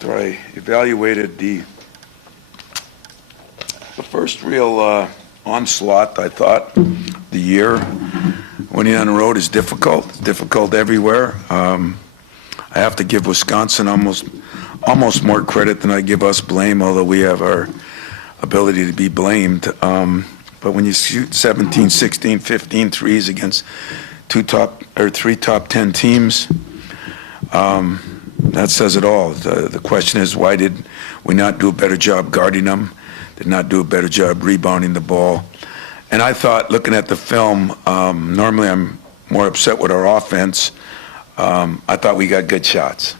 after I evaluated the first real onslaught, I thought the year winning on the road is difficult everywhere. I have to give Wisconsin almost more credit than I give us blame, although we have our ability to be blamed. But when you shoot 17, 16, 15 threes against three top 10 teams, that says it all. The question is, why did we not do a better job guarding them? Did not do a better job rebounding the ball? And I thought, looking at the film, normally I'm more upset with our offense. I thought we got good shots.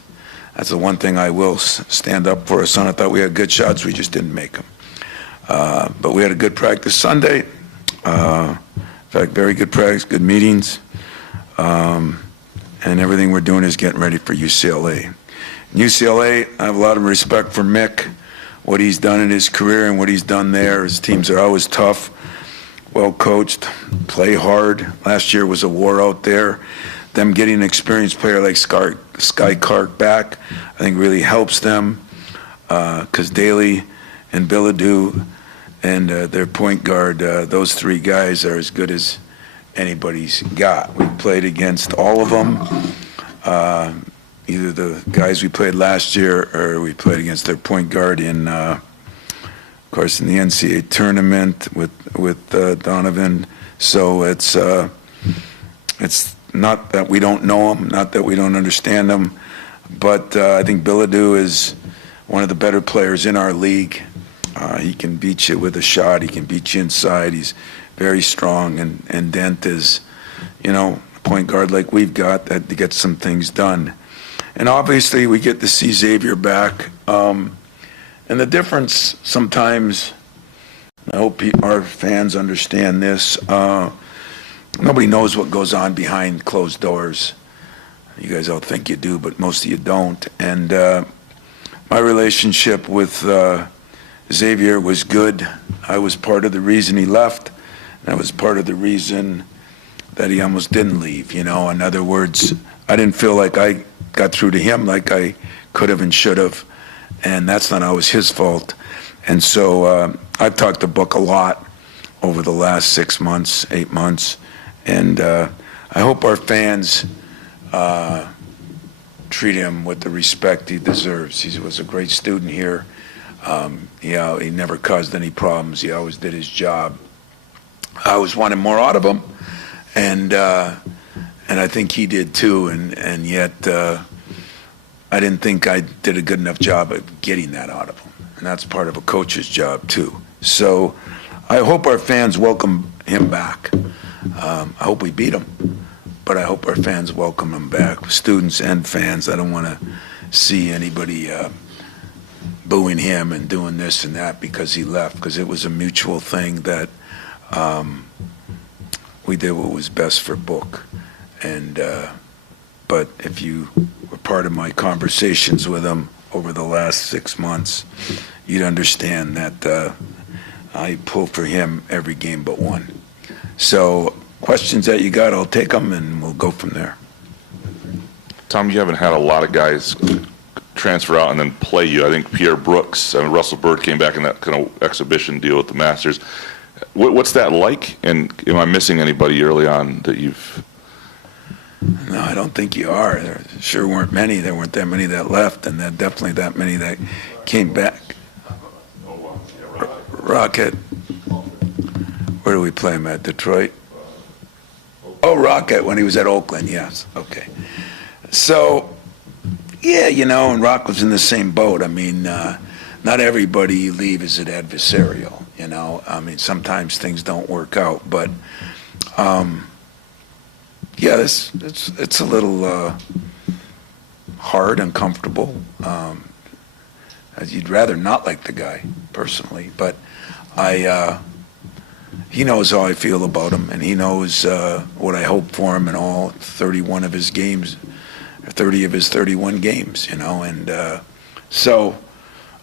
That's the one thing I will stand up for us on. I thought we had good shots, we just didn't make them. But we had a good practice Sunday. In fact, very good practice, good meetings. And everything we're doing is getting ready for UCLA. UCLA, I have a lot of respect for Mick, what he's done in his career and what he's done there. His teams are always tough, well coached, play hard. Last year was a war out there. Them getting an experienced player like Sky Clark back, I think really helps them, because Daly and Billadou and their point guard, those three guys are as good as anybody's got. We played against all of them, either the guys we played last year or we played against their point guard in, of course, in the NCAA tournament with Donovan. So it's not that we don't know him, not that we don't understand him, but I think Billadou is one of the better players in our league. He can beat you with a shot. He can beat you inside. He's very strong, and Dent is, a point guard like we've got that gets some things done. And obviously we get to see Xavier back. And the difference sometimes, I hope our fans understand this, nobody knows what goes on behind closed doors. You guys all think you do, but most of you don't. And my relationship with Xavier was good. I was part of the reason he left. That was part of the reason that he almost didn't leave. In other words, I didn't feel like I got through to him like I could have and should have, and that's not always his fault. And so I've talked to Book a lot over the last 6 months, 8 months, and I hope our fans treat him with the respect he deserves. He was a great student here. He never caused any problems. He always did his job. I always wanted more out of him, and I think he did too. And yet, I didn't think I did a good enough job of getting that out of him, and that's part of a coach's job too. So, I hope our fans welcome him back. I hope we beat him, but I hope our fans welcome him back, students and fans. I don't want to see anybody booing him and doing this and that because he left, because it was a mutual thing that we did what was best for Book. And but if you were part of my conversations with him over the last 6 months, you'd understand that I pull for him every game but one. So questions that you got, I'll take them and we'll go from there. Tom, you haven't had a lot of guys transfer out and then play you. I think Pierre Brooks and Russell Bird came back in that kind of exhibition deal with the Masters. What's that like? And am I missing anybody early on that you've? No, I don't think you are. There sure weren't many. There weren't that many that left, and there definitely that many that came back. Rocket. Where do we play him at? Detroit? Oh, Rocket, when he was at Oakland, yes. Okay. So, yeah, and Rock was in the same boat. I mean, not everybody you leave is an adversarial, I mean, sometimes things don't work out, but yeah, it's a little hard, uncomfortable. You'd rather not like the guy, personally, but he knows how I feel about him, and he knows what I hope for him in all 31 of his games, or 30 of his 31 games, and so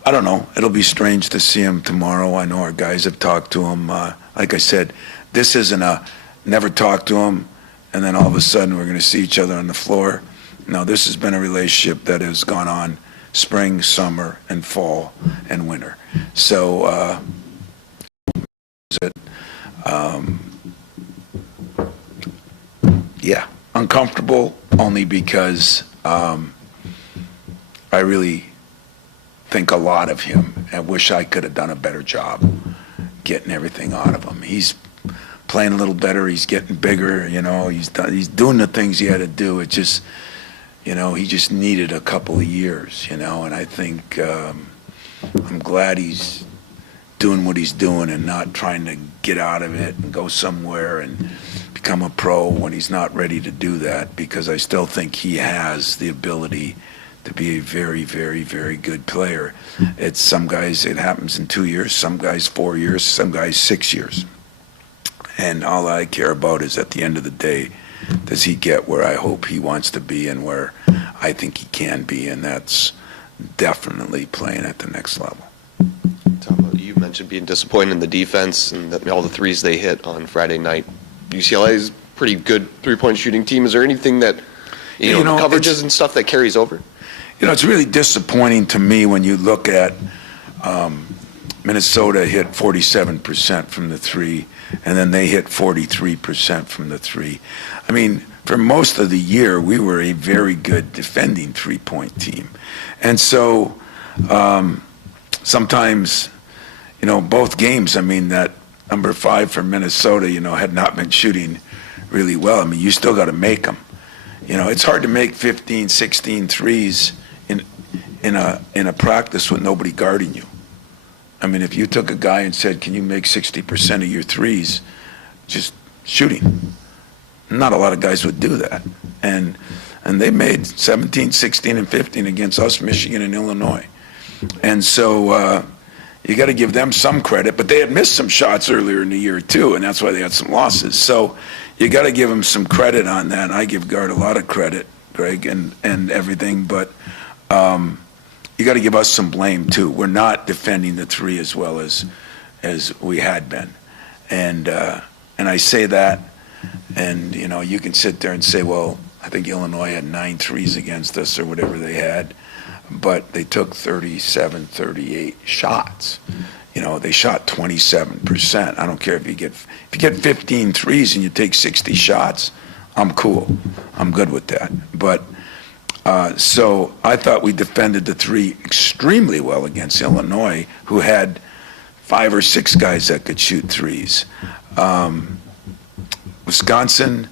I don't know. It'll be strange to see him tomorrow. I know our guys have talked to him. Like I said, this isn't a never talk to him, and then all of a sudden we're going to see each other on the floor. No, this has been a relationship that has gone on spring, summer, and fall, and winter. So, yeah, uncomfortable only because I really think a lot of him and wish I could have done a better job getting everything out of him. He's playing a little better. He's getting bigger. He's doing the things he had to do. It just, he just needed a couple of years. And I think I'm glad he's doing what he's doing and not trying to get out of it and go somewhere and become a pro when he's not ready to do that, because I still think he has the ability to be a very, very, very good player. It's some guys, it happens in 2 years, some guys 4 years, some guys 6 years. And all I care about is, at the end of the day, does he get where I hope he wants to be and where I think he can be, and that's definitely playing at the next level. Tom, you mentioned being disappointed in the defense and all the threes they hit on Friday night. UCLA is a pretty good three-point shooting team. Is there anything that, coverages and stuff that carries over? It's really disappointing to me when you look at Minnesota hit 47% from the three, and then they hit 43% from the three. I mean, for most of the year, we were a very good defending three-point team. And so sometimes, both games, I mean, that number 5 for Minnesota, had not been shooting really well. I mean, you still got to make them. It's hard to make 15, 16 threes in a practice with nobody guarding you. I mean, if you took a guy and said, can you make 60% of your threes just shooting? Not a lot of guys would do that. And they made 17, 16, and 15 against us, Michigan, and Illinois. And so you got to give them some credit, but they had missed some shots earlier in the year too, and that's why they had some losses. So you got to give them some credit on that. I give Gard a lot of credit, Greg, and everything, but you got to give us some blame too. We're not defending the three as well as we had been, and I say that, and you can sit there and say, well, I think Illinois had 9 threes against us or whatever they had, but they took 37, 38 shots. They shot 27%. I don't care if you get 15 threes and you take 60 shots, I'm cool. I'm good with that. But so I thought we defended the three extremely well against Illinois, who had 5 or 6 guys that could shoot threes. Wisconsin,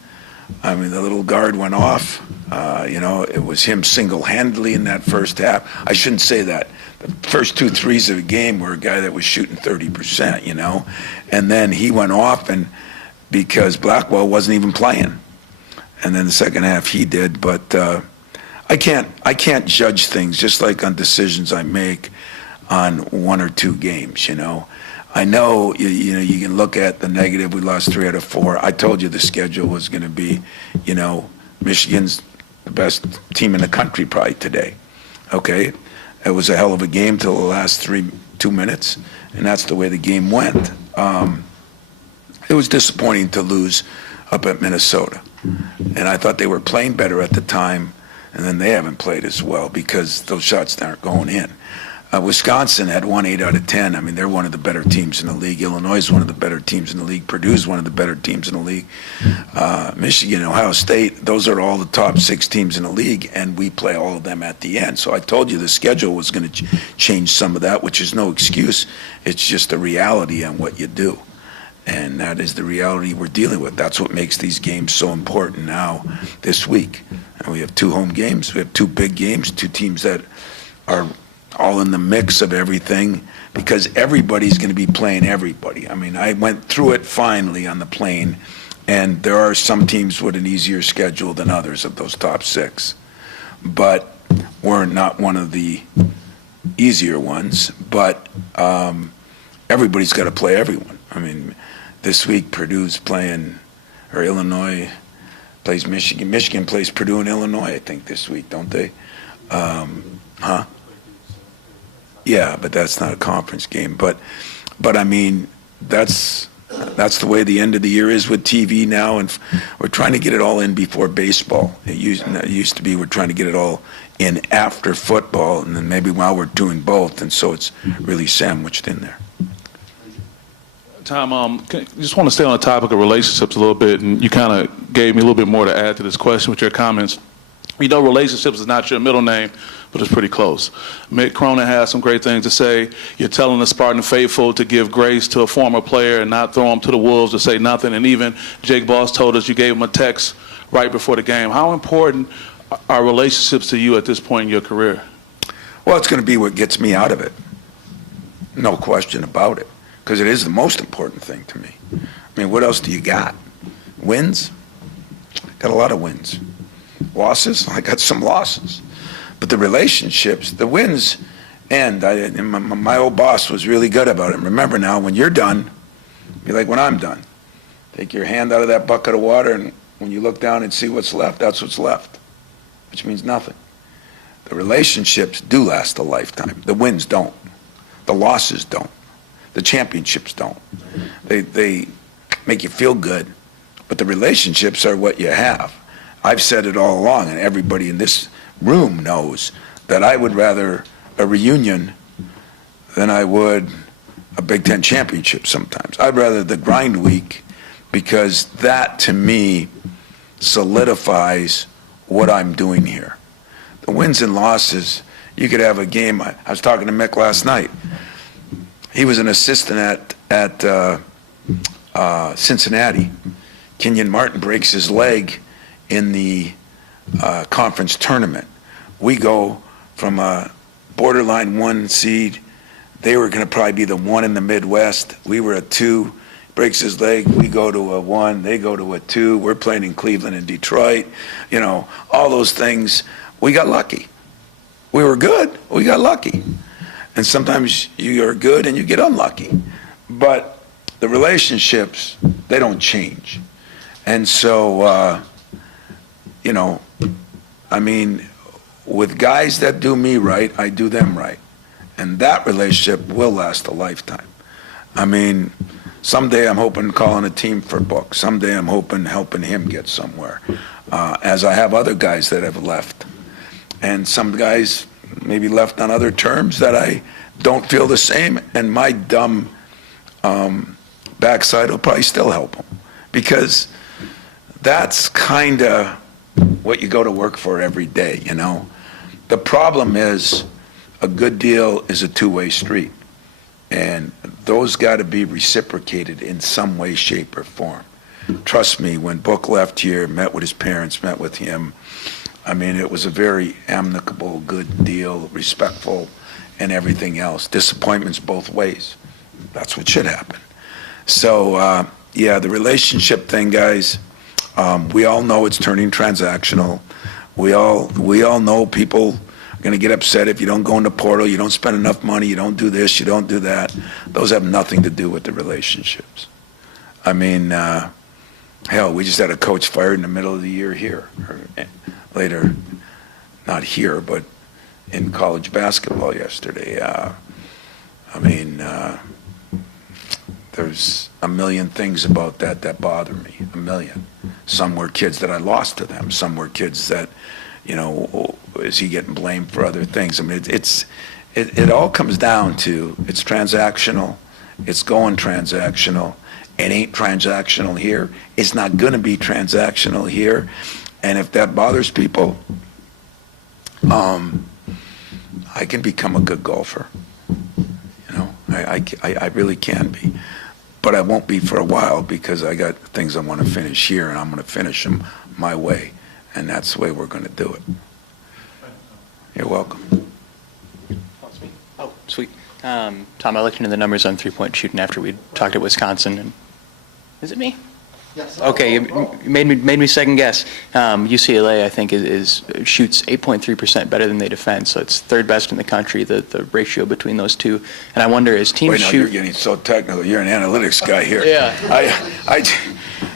I mean, the little guard went off. It was him single-handedly in that first half. I shouldn't say that. The first 2 threes of the game were a guy that was shooting 30%, and then he went off, and because Blackwell wasn't even playing. And then the second half he did, but I can't judge things just like on decisions I make on 1 or 2 games, I know you can look at the negative. We lost 3 out of 4. I told you the schedule was going to be, Michigan's the best team in the country probably today. Okay, it was a hell of a game till the last 2 minutes, and that's the way the game went. It was disappointing to lose up at Minnesota, and I thought they were playing better at the time, and then they haven't played as well because those shots aren't going in. Wisconsin had won 8 out of 10. I mean, they're one of the better teams in the league. Illinois is one of the better teams in the league. Purdue's one of the better teams in the league. Michigan, Ohio State, those are all the top 6 teams in the league, and we play all of them at the end. So I told you the schedule was going to change some of that, which is no excuse. It's just the reality on what you do. And that is the reality we're dealing with. That's what makes these games so important now this week. And we have 2 home games. We have 2 big games, 2 teams that are all in the mix of everything, because everybody's going to be playing everybody. I mean, I went through it finally on the plane, and there are some teams with an easier schedule than others of those top 6. But we're not one of the easier ones, but everybody's got to play everyone. I mean, this week Purdue's playing, or Illinois plays Michigan. Michigan plays Purdue and Illinois, I think, this week, don't they? Yeah, but that's not a conference game. But I mean, that's the way the end of the year is with TV now, and we're trying to get it all in before baseball. It used to be we're trying to get it all in after football, and then maybe while we're doing both, and so it's really sandwiched in there. Tom, just want to stay on the topic of relationships a little bit, and you kind of gave me a little bit more to add to this question with your comments. You know, relationships is not your middle name, but it's pretty close. Mick Cronin has some great things to say. You're telling the Spartan faithful to give grace to a former player and not throw him to the wolves to say nothing. And even Jake Boss told us you gave him a text right before the game. How important are relationships to you at this point in your career? Well, it's going to be what gets me out of it. No question about it. Because it is the most important thing to me. I mean, what else do you got? Wins? Got a lot of wins. Losses? I got some losses. But the relationships, the wins end. My old boss was really good about it. Remember now, when you're done, be like when I'm done. Take your hand out of that bucket of water, and when you look down and see what's left, that's what's left, which means nothing. The relationships do last a lifetime. The wins don't. The losses don't. The championships don't. They make you feel good, but the relationships are what you have. I've said it all along, and everybody in this room knows that I would rather a reunion than I would a Big Ten championship sometimes. I'd rather the grind week, because that, to me, solidifies what I'm doing here. The wins and losses, you could have a game. I was talking to Mick last night. He was an assistant at Cincinnati. Kenyon Martin breaks his leg in the conference tournament. We go from a borderline 1 seed. They were going to probably be the 1 in the Midwest. We were a 2. Breaks his leg. We go to a 1. They go to a 2. We're playing in Cleveland and Detroit. You know, all those things. We got lucky. We were good. We got lucky. And sometimes you are good and you get unlucky. But the relationships, they don't change. And so, you know, I mean, with guys that do me right, I do them right. And that relationship will last a lifetime. I mean, someday I'm hoping calling a team for books. Someday I'm hoping helping him get somewhere. As I have other guys that have left. And some guys maybe left on other terms that I don't feel the same, and my dumb backside will probably still help them, because that's kind of what you go to work for every day, you know. The problem is a good deal is a two-way street, and those got to be reciprocated in some way, shape, or form. Trust me, when Book left here, met with his parents, met with him, I mean, it was a very amicable, good deal, respectful, and everything else. Disappointments both ways. That's what should happen. So, yeah, the relationship thing, guys, we all know it's turning transactional. We all know people are going to get upset if you don't go in the portal, you don't spend enough money, you don't do this, you don't do that. Those have nothing to do with the relationships. I mean, hell, we just had a coach fired in the middle of the year here, or later, not here, but in college basketball yesterday. I mean, there's a million things about that bother me, a million. Some were kids that I lost to them. Some were kids that, you know, is he getting blamed for other things? I mean, it all comes down to it's transactional, it's going transactional. It ain't transactional here. It's not going to be transactional here. And if that bothers people, I can become a good golfer. You know, I really can be. But I won't be for a while, because I got things I want to finish here, and I'm going to finish them my way. And that's the way we're going to do it. You're welcome. Oh, sweet. Tom, I looked into the numbers on three-point shooting after we talked at Wisconsin. And is it me? Yes. Okay, you made me second guess. UCLA, I think, shoots 8.3% better than they defend, so it's third best in the country. The ratio between those two, and I wonder, as teams Wait, now shoot. you're getting so technical. You're an analytics guy here. Yeah.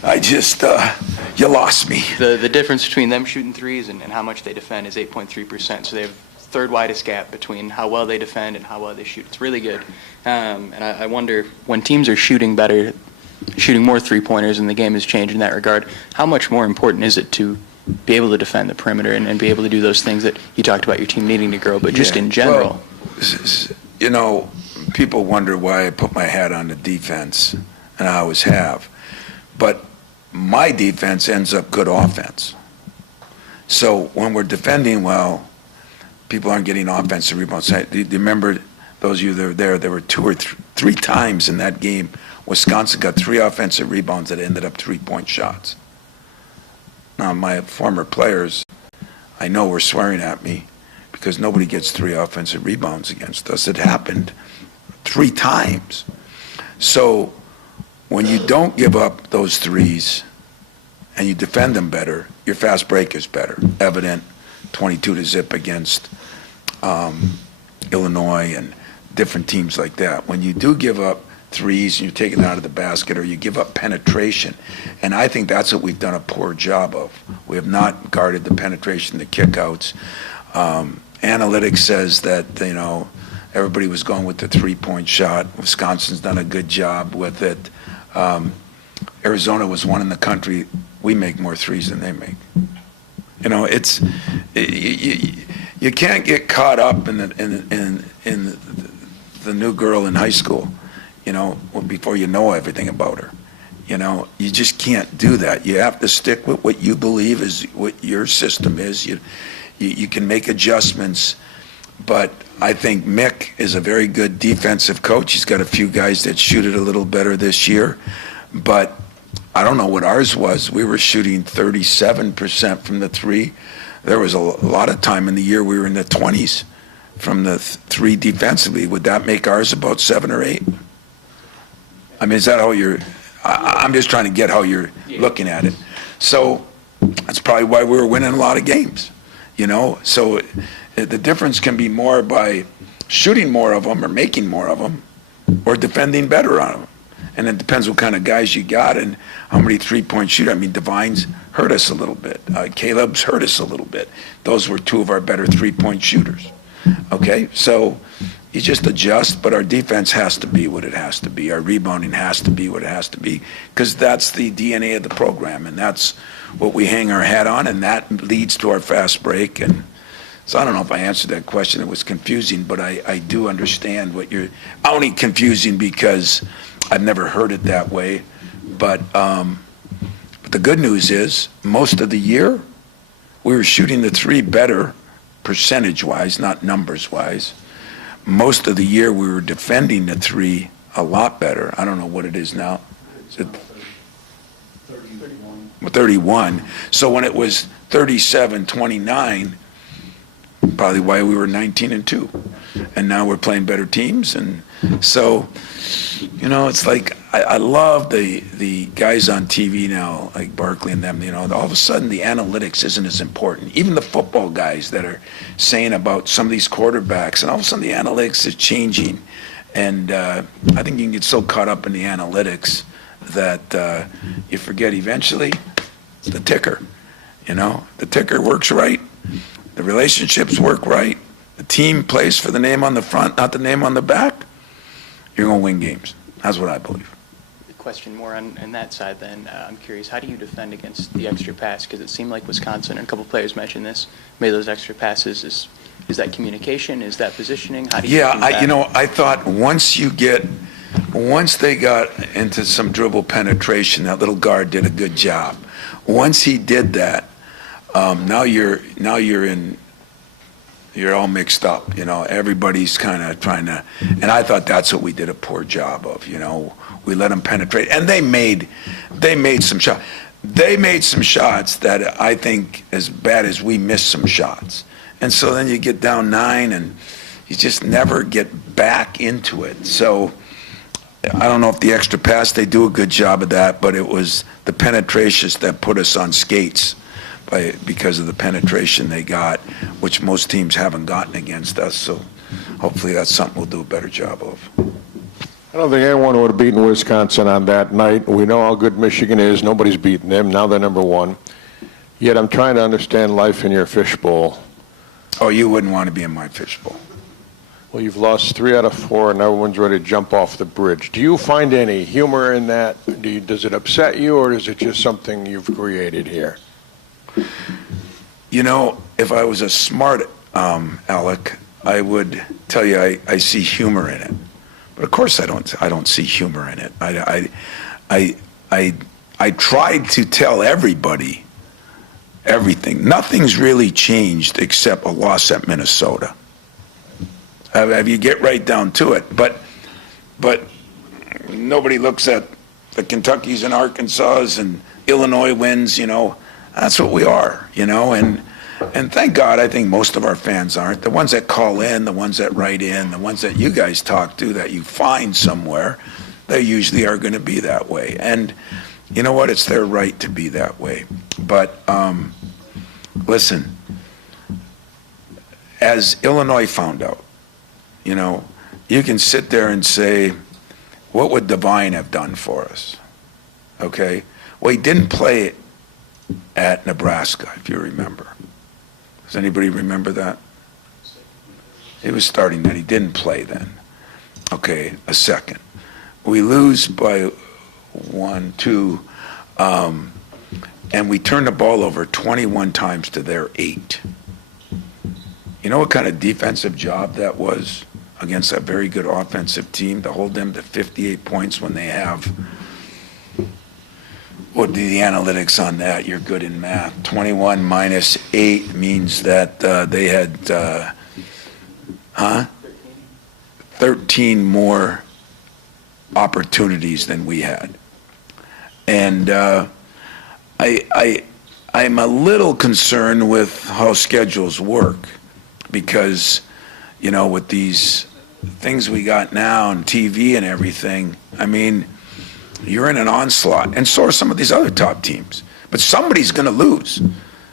I just you lost me. The difference between them shooting threes and how much they defend is 8.3%. So they have third widest gap between how well they defend and how well they shoot. It's really good. And I wonder, when teams are shooting better, shooting more three-pointers, and the game has changed in that regard, how much more important is it to be able to defend the perimeter and be able to do those things that you talked about your team needing to grow, but just in general. Well, you know, people wonder why I put my hat on the defense, and I always have. But my defense ends up good offense. So when we're defending well, people aren't getting offensive rebounds. Do you remember, those of you that were there were 2 or 3 times in that game, Wisconsin got 3 offensive rebounds that ended up 3-point shots. Now, my former players, I know, were swearing at me because nobody gets 3 offensive rebounds against us. It happened 3 times. So when you don't give up those threes and you defend them better, your fast break is better. Evident, 22-0 against Illinois and different teams like that. When you do give up threes and you take it out of the basket, or you give up penetration, and I think that's what we've done a poor job of. We have not guarded the penetration, the kickouts. Analytics says that, you know, everybody was going with the 3-point shot. Wisconsin's done a good job with it. Arizona was one in the country. We make more threes than they make. You know, it's you can't get caught up in the new girl in high school, you know, before you know everything about her. You know, you just can't do that. You have to stick with what you believe is what your system is. You can make adjustments, but I think Mick is a very good defensive coach. He's got a few guys that shoot it a little better this year, but I don't know what ours was. We were shooting 37% from the 3. There was a lot of time in the year we were in the 20s from the 3 defensively. Would that make ours about 7 or 8? I mean, is that how you're? I'm just trying to get how you're looking at it. So that's probably why we were winning a lot of games, you know. So the difference can be more by shooting more of them or making more of them or defending better on them. And it depends what kind of guys you got and how many 3-point shooters. I mean, Divine's hurt us a little bit. Caleb's hurt us a little bit. Those were 2 of our better 3-point shooters. Okay, so you just adjust, but our defense has to be what it has to be. Our rebounding has to be what it has to be, because that's the DNA of the program, and that's what we hang our hat on, and that leads to our fast break. And so I don't know if I answered that question. It was confusing, but I do understand what you're – only confusing because I've never heard it that way. But the good news is most of the year we were shooting the 3 better percentage-wise, not numbers-wise. Most of the year we were defending the 3 a lot better. I don't know what it is now. Is it 31. So when it was 37-29, probably why we were 19-2. And now we're playing better teams. And so, you know, it's like I love the guys on TV now, like Barkley and them, you know, all of a sudden the analytics isn't as important. Even the football guys that are saying about some of these quarterbacks, and all of a sudden the analytics is changing. And I think you can get so caught up in the analytics that you forget eventually it's the ticker. You know, the ticker works right. The relationships work right. The team plays for the name on the front, not the name on the back. You're going to win games. That's what I believe. Question more on that side then. I'm curious, how do you defend against the extra pass? Because it seemed like Wisconsin, and a couple players mentioned this, made those extra passes. Is that communication? Is that positioning? How do you do that? You know, I thought once they got into some dribble penetration, that little guard did a good job. Once he did that, now you're all mixed up, you know. Everybody's kind of trying to, and I thought that's what we did a poor job of, you know. We let them penetrate, and they made some shots. They made some shots that I think, as bad as we missed some shots. And so then you get down 9, and you just never get back into it. So I don't know if the extra pass, they do a good job of that, but it was the penetrations that put us on skates because of the penetration they got, which most teams haven't gotten against us. So hopefully that's something we'll do a better job of. I don't think anyone would have beaten Wisconsin on that night. We know how good Michigan is. Nobody's beaten them. Now they're number 1. Yet I'm trying to understand life in your fishbowl. Oh, you wouldn't want to be in my fishbowl. Well, you've lost 3 out of 4, and everyone's ready to jump off the bridge. Do you find any humor in that? Does it upset you, or is it just something you've created here? You know, if I was a smart Alec, I would tell you I see humor in it. But of course I don't see humor in it. I tried to tell everybody everything. Nothing's really changed except a loss at Minnesota. If you get right down to it. But nobody looks at the Kentuckys and Arkansas and Illinois wins, you know. That's what we are, you know, and thank God I think most of our fans aren't. The ones that call in, the ones that write in, the ones that you guys talk to that you find somewhere, they usually are going to be that way. And you know what? It's their right to be that way. But listen, as Illinois found out, you know, you can sit there and say, what would Devine have done for us? Okay? Well, he didn't play at Nebraska, if you remember. Does anybody remember that? He was starting then. He didn't play then. Okay, a second. We lose by 1-2, and we turn the ball over 21 times to their 8. You know what kind of defensive job that was against a very good offensive team to hold them to 58 points when they have, we'll do the analytics on that. You're good in math. 21 minus 8 means that they had, 13 more opportunities than we had. And I'm a little concerned with how schedules work because, you know, with these things we got now and TV and everything, I mean, you're in an onslaught, and so are some of these other top teams. But somebody's going to lose.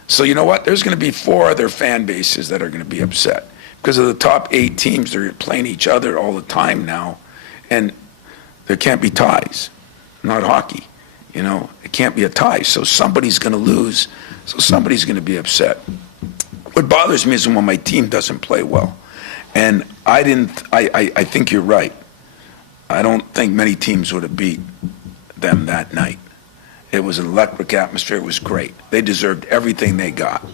So you know what? There's going to be 4 other fan bases that are going to be upset because of the top 8 teams. They're playing each other all the time now, and there can't be ties. Not hockey, you know. It can't be a tie. So somebody's going to lose. So somebody's going to be upset. What bothers me is when my team doesn't play well, and I think you're right. I don't think many teams would have beat them that night. It was an electric atmosphere. It was great. They deserved everything they got,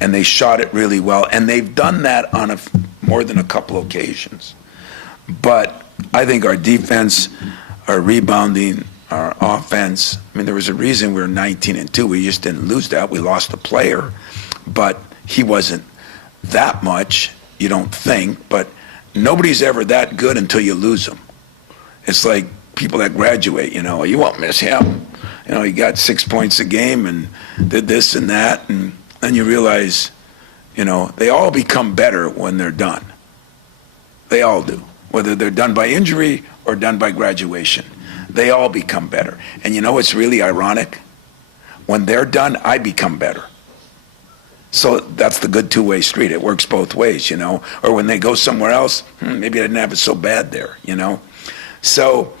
and they shot it really well, and they've done that on more than a couple occasions. But I think our defense, our rebounding, our offense, I mean, there was a reason we were 19-2. We just didn't lose that. We lost a player, but he wasn't that much, you don't think, but nobody's ever that good until you lose them. It's like people that graduate, you know, you won't miss him. You know, he got 6 points a game and did this and that, and then you realize, you know, they all become better when they're done. They all do, whether they're done by injury or done by graduation. They all become better. And you know what's really ironic? When they're done, I become better. So that's the good two-way street. It works both ways, you know. Or when they go somewhere else, maybe I didn't have it so bad there, you know. So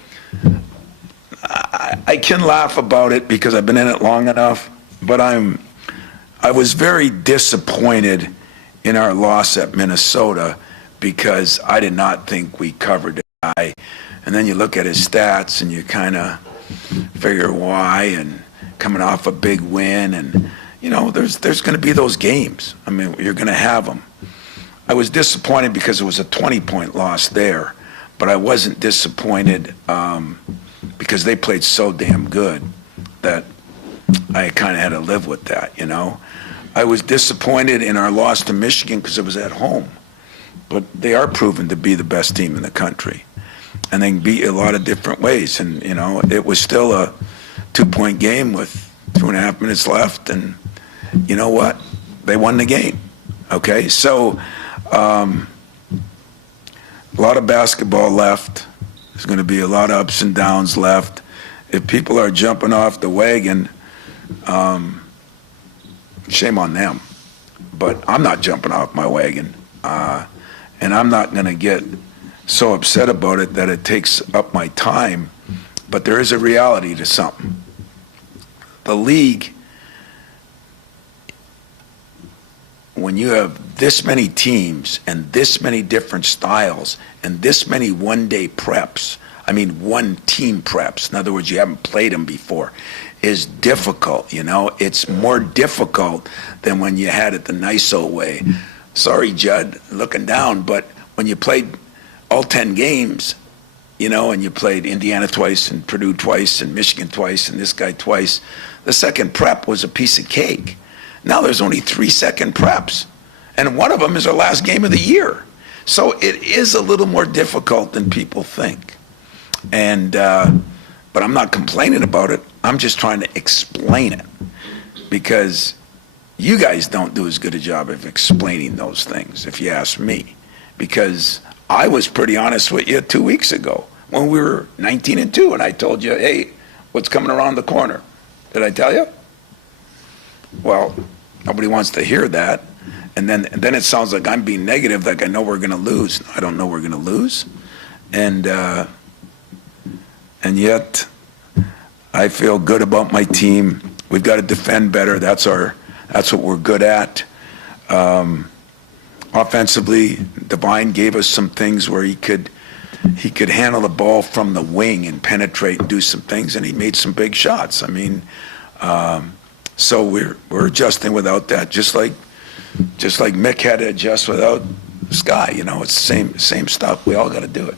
I can laugh about it because I've been in it long enough, but I was very disappointed in our loss at Minnesota because I did not think we covered the guy. And then you look at his stats and you kind of figure why, and coming off a big win, and you know, there's going to be those games. I mean, you're going to have them. I was disappointed because it was a 20-point loss there, but I wasn't disappointed because they played so damn good that I kind of had to live with that, you know. I was disappointed in our loss to Michigan because it was at home, but they are proven to be the best team in the country, and they can beat a lot of different ways. And you know, it was still a 2-point game with 2.5 minutes left, and you know what? They won the game. Okay, so a lot of basketball left. There's going to be a lot of ups and downs left. If people are jumping off the wagon, shame on them. But I'm not jumping off my wagon, and I'm not going to get so upset about it that it takes up my time. But there is a reality to something. The league, when you have this many teams and this many different styles and this many one-day preps, I mean, one team preps, in other words, you haven't played them before, is difficult, you know? It's more difficult than when you had it the nice old way. Sorry, Judd, looking down, but when you played all 10 games, you know, and you played Indiana twice and Purdue twice and Michigan twice and this guy twice, the second prep was a piece of cake. Now there's only 3 second preps, and one of them is our last game of the year. So it is a little more difficult than people think. And, but I'm not complaining about it. I'm just trying to explain it, because you guys don't do as good a job of explaining those things, if you ask me. Because I was pretty honest with you 2 weeks ago when we were 19-2, and I told you, hey, what's coming around the corner? Did I tell you? Well, nobody wants to hear that. And then it sounds like I'm being negative, like I know we're going to lose. I don't know we're going to lose. And yet I feel good about my team. We've got to defend better. That's what we're good at. Offensively, Devine gave us some things where he could handle the ball from the wing and penetrate and do some things, and he made some big shots. I mean, so we're adjusting without that, just like Mick had to adjust without Sky. You know, it's the same stuff. We all got to do it.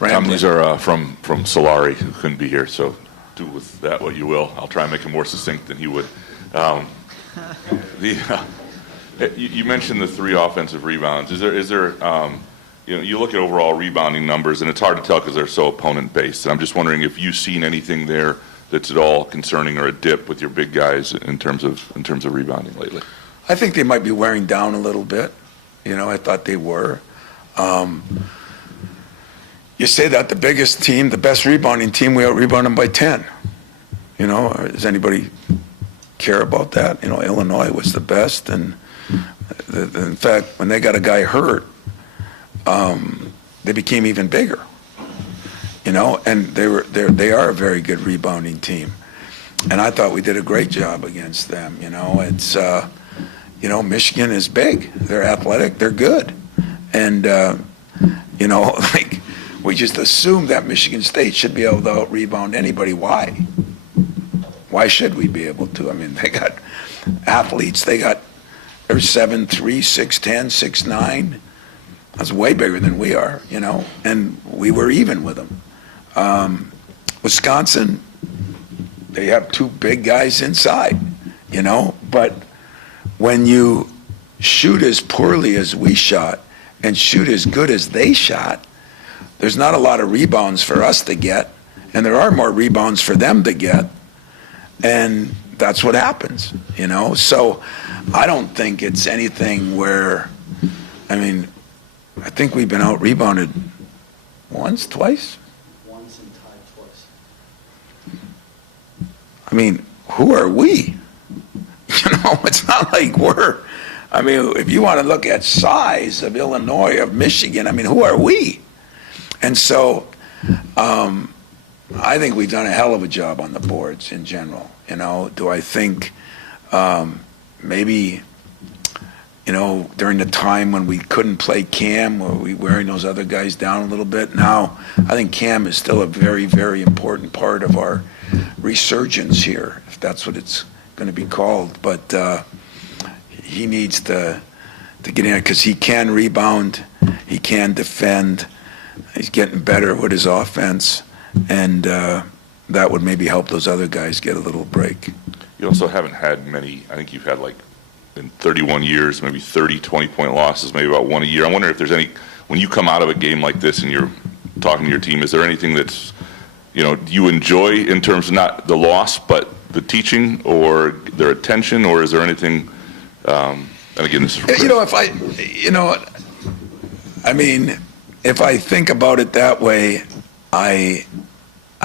Tom, these are from Solari, who couldn't be here, so do with that what you will. I'll try and make it more succinct than he would. You mentioned the 3 offensive rebounds. Is there you know, you look at overall rebounding numbers, and it's hard to tell because they're so opponent-based. And I'm just wondering if you've seen anything there that's at all concerning, or a dip with your big guys in terms of rebounding lately. I think they might be wearing down a little bit. You know, I thought they were. You say that the biggest team, the best rebounding team, we out-rebound them by 10. You know, does anybody care about that? You know, Illinois was the best, and in fact, when they got a guy hurt, they became even bigger. You know, and they are a very good rebounding team, and I thought we did a great job against them. You know, it's you know, Michigan is big, they're athletic, they're good, and you know, like, we just assumed that Michigan State should be able to out-rebound anybody. Why? Why should we be able to? I mean, they got athletes. They're 7'3", 6'10", 6'9". That's way bigger than we are, you know, and we were even with them. Wisconsin, they have 2 big guys inside, you know, but when you shoot as poorly as we shot and shoot as good as they shot, there's not a lot of rebounds for us to get, and there are more rebounds for them to get, and that's what happens, you know. So I don't think it's anything where, I mean, I think we've been out-rebounded once, twice? Once and tied twice. I mean, who are we? You know, it's not like I mean, if you want to look at size of Illinois, of Michigan, I mean, who are we? And so I think we've done a hell of a job on the boards in general. You know, do I think maybe, you know, during the time when we couldn't play Cam, were we wearing those other guys down a little bit? Now, I think Cam is still a very, very important part of our resurgence here, if that's what it's going to be called. But he needs to get in there, because he can rebound, he can defend, he's getting better with his offense, and that would maybe help those other guys get a little break. You also haven't had many, I think you've had like in 31 years, maybe 30 20-point losses, maybe about 1 a year. I wonder if there's any, when you come out of a game like this and you're talking to your team, is there anything that's, you know, you enjoy in terms of not the loss, but the teaching or their attention, or is there anything, and again, this is for You know, I mean, if I think about it that way, I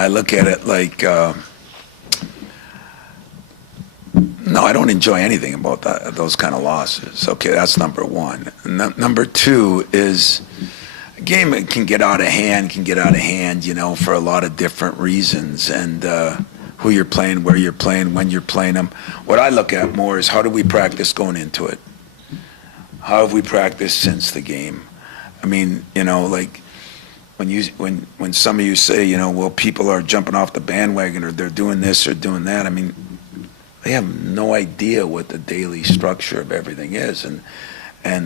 look at it like, no, I don't enjoy anything about those kind of losses. Okay, that's number one. Number 2 is a game that can get out of hand, you know, for a lot of different reasons, and who you're playing, where you're playing, when you're playing them. What I look at more is, how do we practice going into it? How have we practiced since the game? I mean, you know, like, when some of you say, well, people are jumping off the bandwagon or they're doing this or doing that, I mean, they have no idea what the daily structure of everything is, and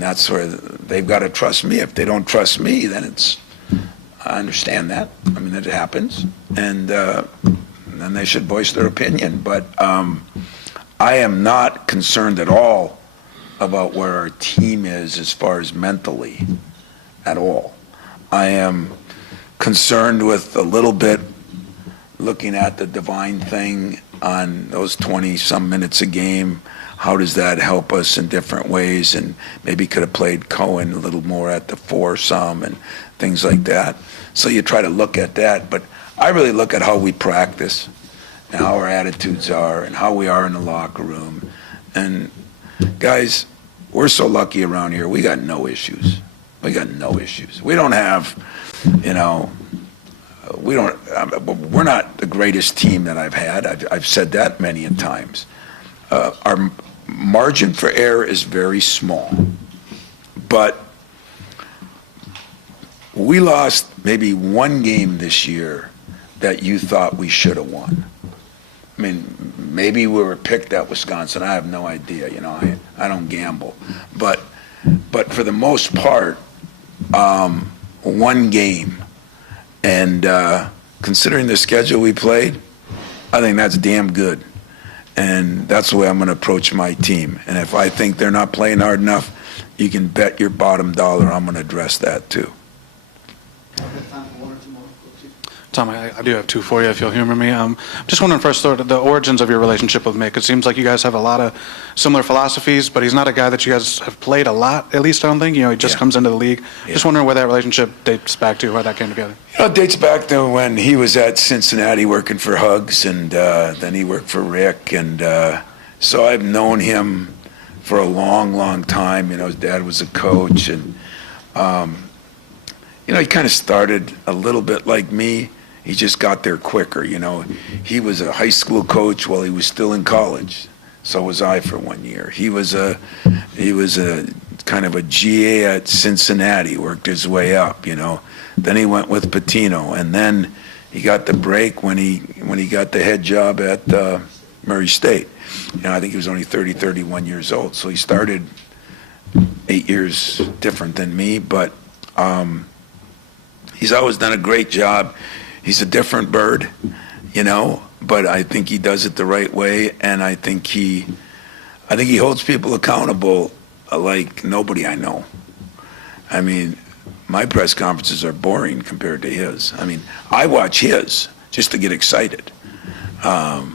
that's where they've got to trust me. If they don't trust me, then I understand that. I mean, it happens, and then they should voice their opinion. But I am not concerned at all about where our team is as far as mentally, at all. I am concerned with a little bit looking at the divine thing on those 20-some minutes a game. How does that help us in different ways? And maybe could have played Cohen a little more at the 4-some and things like that. So you try to look at that. But I really look at how we practice and how our attitudes are and how we are in the locker room. And guys, we're so lucky around here. We got no issues. We got no issues. We don't have, we're not the greatest team that I've had. I've said that many a times. Our margin for error is very small. But we lost maybe one game this year that you thought we should have won. I mean, maybe we were picked at Wisconsin. I have no idea. I don't gamble. But for the most part, one game. And considering the schedule we played, I think that's damn good. And that's the way I'm going to approach my team. And if I think they're not playing hard enough, you can bet your bottom dollar I'm going to address that too. Tom, I do have two for you, if you'll humor me. Just wondering first, the origins of your relationship with Mick. It seems like you guys have a lot of similar philosophies, but he's not a guy that you guys have played a lot, at least I don't think. He just comes into the league. Yeah. Just wondering where that relationship dates back to, how that came together. It dates back to when he was at Cincinnati working for Hugs, and then he worked for Rick. And so I've known him for a long, long time. His dad was a coach, and he kind of started a little bit like me. He just got there quicker. He was a high school coach while he was still in college. So was I for 1 year. He was a kind of a GA at Cincinnati, worked his way up, Then he went with Patino, and then he got the break when he got the head job at Murray State. I think he was only 31 years old. So he started 8 years different than me, but he's always done a great job. He's a different bird, but I think he does it the right way, and I think he holds people accountable like nobody I know. I mean, my press conferences are boring compared to his. I mean, I watch his just to get excited, so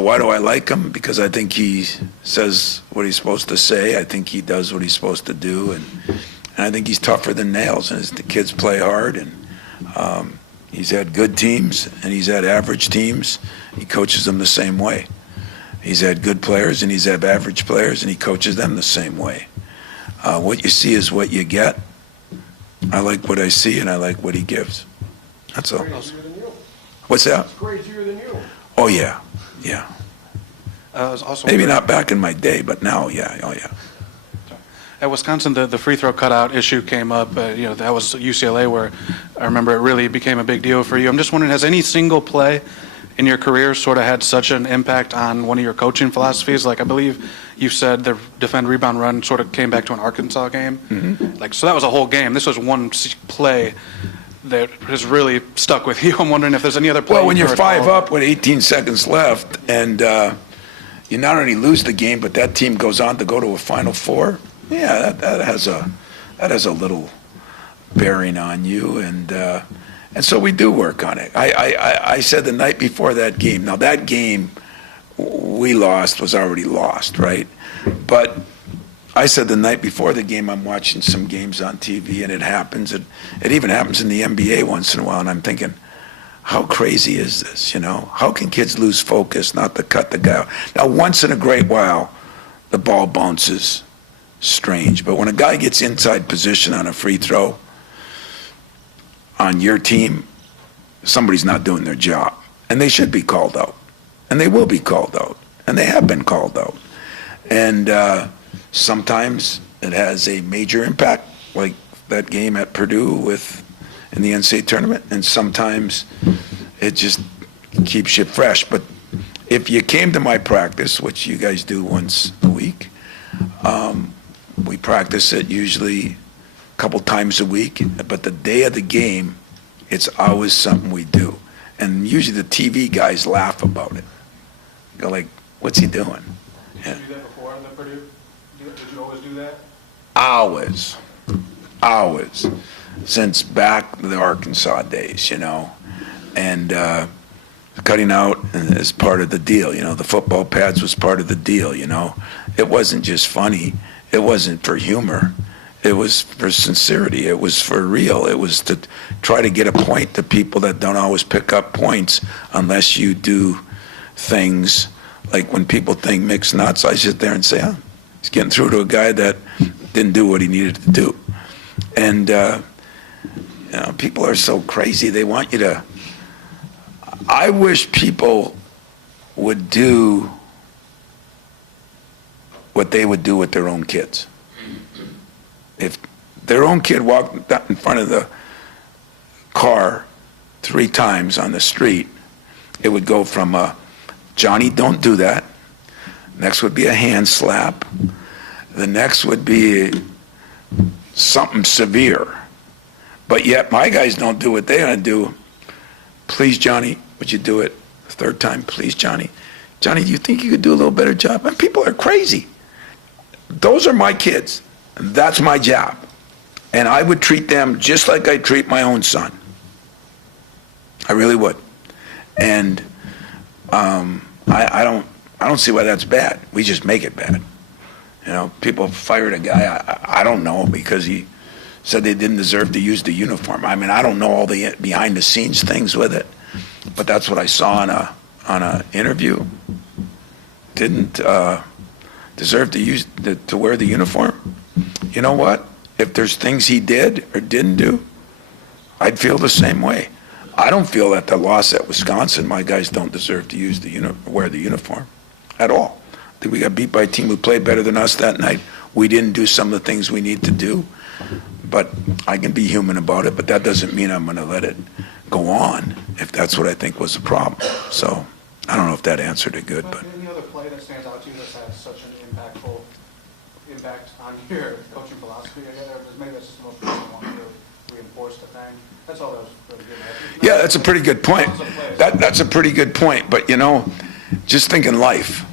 why do I like him? Because I think he says what he's supposed to say. I think he does what he's supposed to do, and I think he's tougher than nails, and the kids play hard, and he's had good teams, and he's had average teams. He coaches them the same way. He's had good players, and he's had average players, and he coaches them the same way. What you see is what you get. I like what I see, and I like what he gives. That's all. What's that? It's crazier than you. Oh, yeah. Also Maybe not back in my day, but now, yeah. Oh, yeah. At Wisconsin, the free throw cutout issue came up. That was UCLA where I remember it really became a big deal for you. I'm just wondering, has any single play in your career sort of had such an impact on one of your coaching philosophies? Like I believe you said the defend, rebound, run sort of came back to an Arkansas game. Mm-hmm. So that was a whole game. This was one play that has really stuck with you. I'm wondering if there's any other play. Well, when you're 5 up with 18 seconds left and you not only lose the game, but that team goes on to go to a Final Four, yeah, that has a little bearing on you, and so we do work on it. I said the night before that game. Now that game we lost was already lost, right? But I said the night before the game, I'm watching some games on TV, and it happens. It even happens in the NBA once in a while, and I'm thinking, how crazy is this? How can kids lose focus, not to cut the guy out? Now, once in a great while, the ball bounces. Strange, but when a guy gets inside position on a free throw on your team, somebody's not doing their job, and they should be called out, and they will be called out, and they have been called out, and sometimes it has a major impact, like that game at Purdue in the NCAA tournament, and sometimes it just keeps you fresh. But if you came to my practice, which you guys do once a week, we practice it usually a couple times a week, but the day of the game, it's always something we do. And usually the TV guys laugh about it. Go like, what's he doing? Did you do that before in the Purdue? Did you always do that? Always. Since back the Arkansas days, and cutting out is part of the deal. The football pads was part of the deal. It wasn't just funny. It wasn't for humor. It was for sincerity. It was for real. It was to try to get a point to people that don't always pick up points unless you do things like when people think Mick's nuts, I sit there and say, oh, he's getting through to a guy that didn't do what he needed to do. And, people are so crazy. They want you to. I wish people would do what they would do with their own kids. If their own kid walked in front of the car 3 times on the street, it would go from a, Johnny, don't do that. Next would be a hand slap. The next would be something severe. But yet my guys don't do what they want to do. Please, Johnny, would you do it? 3rd time, please, Johnny. Johnny, do you think you could do a little better job? And people are crazy. Those are my kids. That's my job. And I would treat them just like I treat my own son. I really would. And I don't see why that's bad. We just make it bad. People fired a guy, I don't know, because he said they didn't deserve to use the uniform. I mean, I don't know all the behind the scenes things with it, but that's what I saw on a interview. Didn't deserve to wear the uniform. You know what? If there's things he did or didn't do, I'd feel the same way. I don't feel that the loss at Wisconsin, my guys don't deserve to wear the uniform at all. I think we got beat by a team who played better than us that night. We didn't do some of the things we need to do, but I can be human about it, but that doesn't mean I'm going to let it go on if that's what I think was the problem. So I don't know if that answered it good, but. Any other play that stands out to you that's had such an impactful impact on your coaching philosophy? Maybe that's just the most recent one to reinforce the thing. That's all that was really good. Yeah, that's a pretty good point. That's a pretty good point. But, just think in life.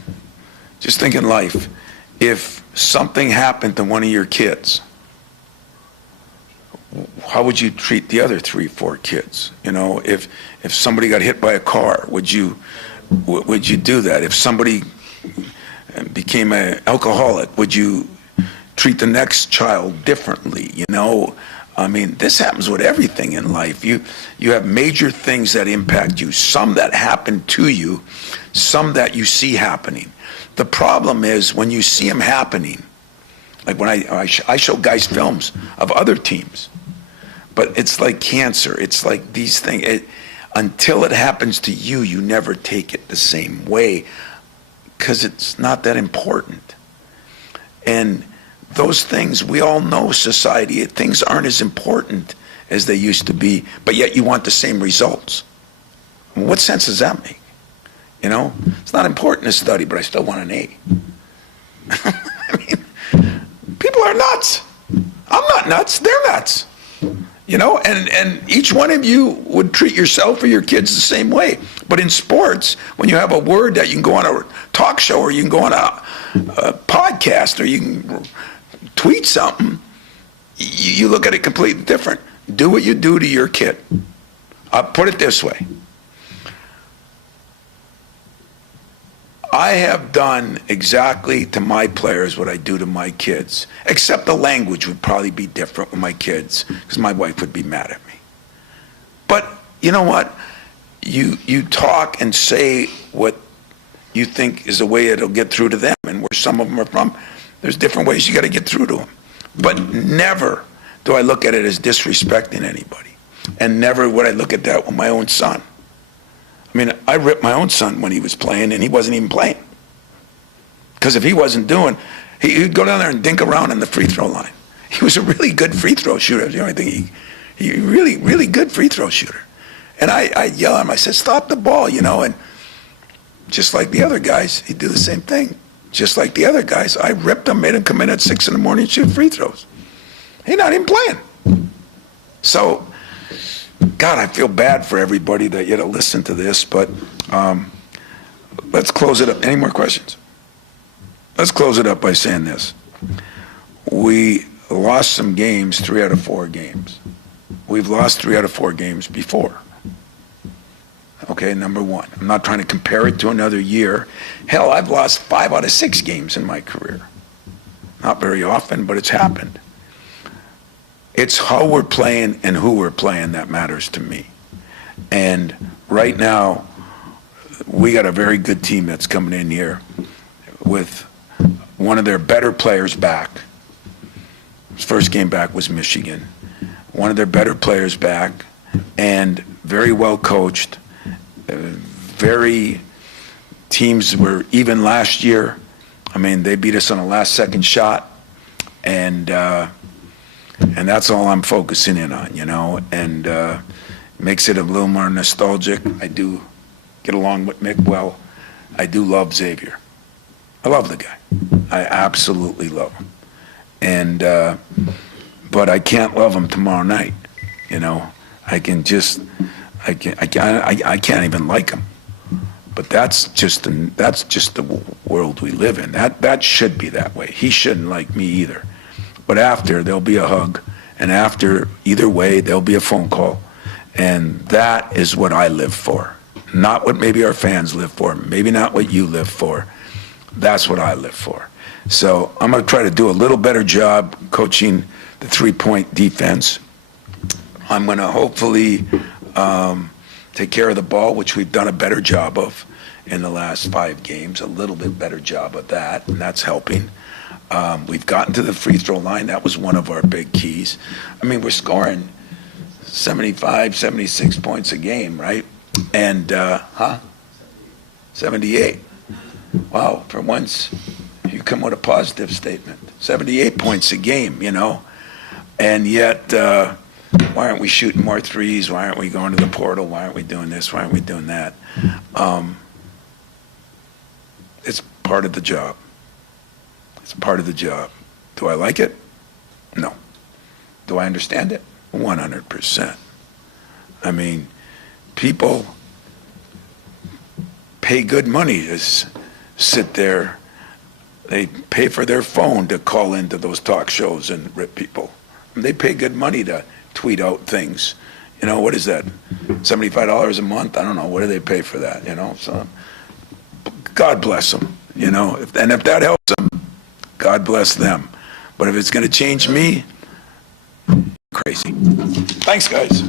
If something happened to one of your kids, how would you treat the other 3, 4 kids? If somebody got hit by a car, would you do that? If somebody became an alcoholic, would you treat the next child differently? I mean, this happens with everything in life. You have major things that impact you, some that happen to you, some that you see happening. The problem is when you see them happening, like when I show guys films of other teams, but it's like cancer. It's like these things. Until it happens to you, you never take it the same way because it's not that important. And those things, we all know society, things aren't as important as they used to be, but yet you want the same results. What sense does that make? It's not important to study, but I still want an A. I mean, people are nuts. I'm not nuts, they're nuts. And each one of you would treat yourself or your kids the same way. But in sports, when you have a word that you can go on a talk show or you can go on a podcast or you can tweet something, you look at it completely different. Do what you do to your kid. I'll put it this way. I have done exactly to my players what I do to my kids, except the language would probably be different with my kids because my wife would be mad at me. But you know what? You talk and say what you think is a way it'll get through to them, and where some of them are from, there's different ways you got to get through to them. But never do I look at it as disrespecting anybody, and never would I look at that with my own son. I mean, I ripped my own son when he was playing, and he wasn't even playing. Because if he wasn't doing, He'd go down there and dink around in the free throw line. He was a really good free throw shooter. The only thing he really, really good free throw shooter. And I yell at him, I said, stop the ball, and just like the other guys, he'd do the same thing. Just like the other guys, I ripped him, made him come in at 6 in the morning and shoot free throws. He's not even playing. So, God, I feel bad for everybody that you had to listen to this, but let's close it up. Any more questions? Let's close it up by saying this. We lost some games, 3 out of 4 games. We've lost 3 out of 4 games before. Okay, number one. I'm not trying to compare it to another year. Hell, I've lost 5 out of 6 games in my career. Not very often, but it's happened. It's how we're playing and who we're playing that matters to me. And right now, we got a very good team that's coming in here with one of their better players back. His first game back was Michigan. One of their better players back, and very well coached. Very teams were even last year. I mean, they beat us on a last-second shot, and that's all I'm focusing in on, and makes it a little more nostalgic. I do get along with Mick well. I do love Xavier. I love the guy. I absolutely love him. And but I can't love him tomorrow night. I can't even like him. But that's just the world we live in. That should be that way. He shouldn't like me either. But after, there'll be a hug, and after, either way, there'll be a phone call, and that is what I live for. Not what maybe our fans live for, maybe not what you live for. That's what I live for. So I'm going to try to do a little better job coaching the three-point defense. I'm going to hopefully take care of the ball, which we've done a better job of in the last 5 games, a little bit better job of that, and that's helping. We've gotten to the free throw line. That was one of our big keys. I mean, we're scoring 75, 76 points a game, right? And, 78. Wow, for once, you come with a positive statement. 78 points a game, And yet, why aren't we shooting more threes? Why aren't we going to the portal? Why aren't we doing this? Why aren't we doing that? It's part of the job. It's part of the job. Do I like it? No. Do I understand it? 100%. I mean, people pay good money to sit there. They pay for their phone to call into those talk shows and rip people. They pay good money to tweet out things. What is that? $75 a month? I don't know. What do they pay for that? So God bless them. If that helps them, God bless them. But if it's going to change me, crazy. Thanks, guys.